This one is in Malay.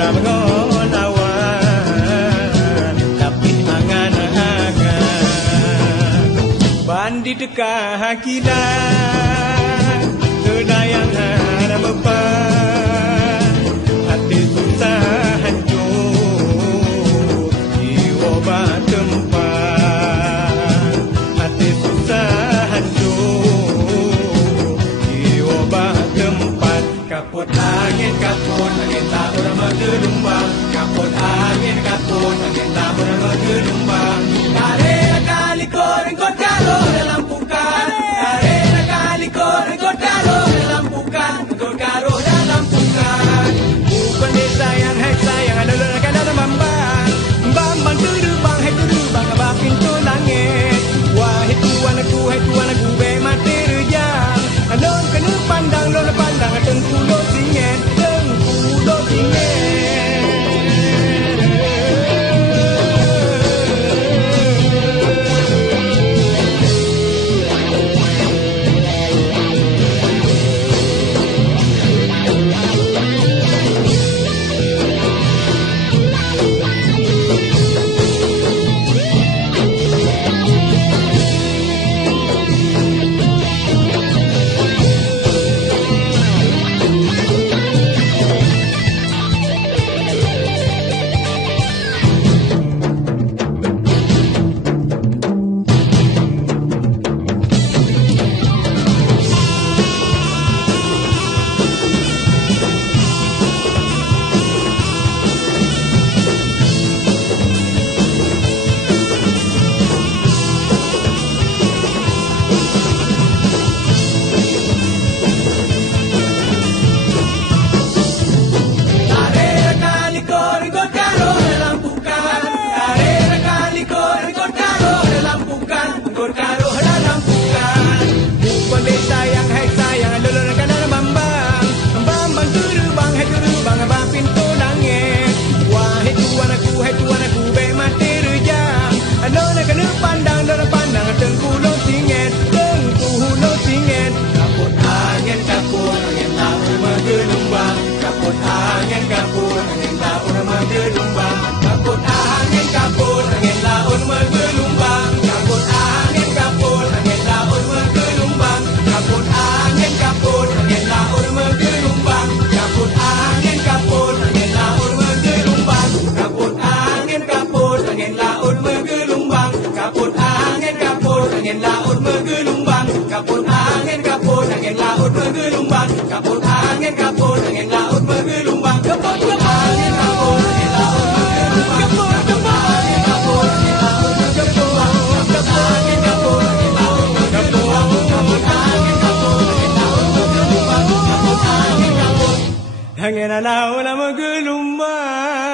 orang ngolawan tapi angan-angan bandi dekah kita sedayang hana beban hati susah hancur jiwa bertempat hati susah hancur jiwa bertempat kaput angin tak pernah bergelombang kaput angin tak pernah bergelombang karena kali korengkot karo dalam pukat karena kali korengkot karo dalam pukat korengkot karo dalam pukat bukan desa yang hai sayang adalah dalam bambang bambang terbang hai terbang abang pintu langit wahai tuan aku be mati rejang lon kena pandang tengku lo singen kaput angin kaput angin laut bergelombang kaput angin kaput angin laut bergelombang kaput angin kaput angin laut bergelombang kaput angin kaput angin laut bergelombang kaput angin kaput angin laut bergelombang kaput angin kaput angin laut bergelombang kaput angin kaput angin laut bergelombang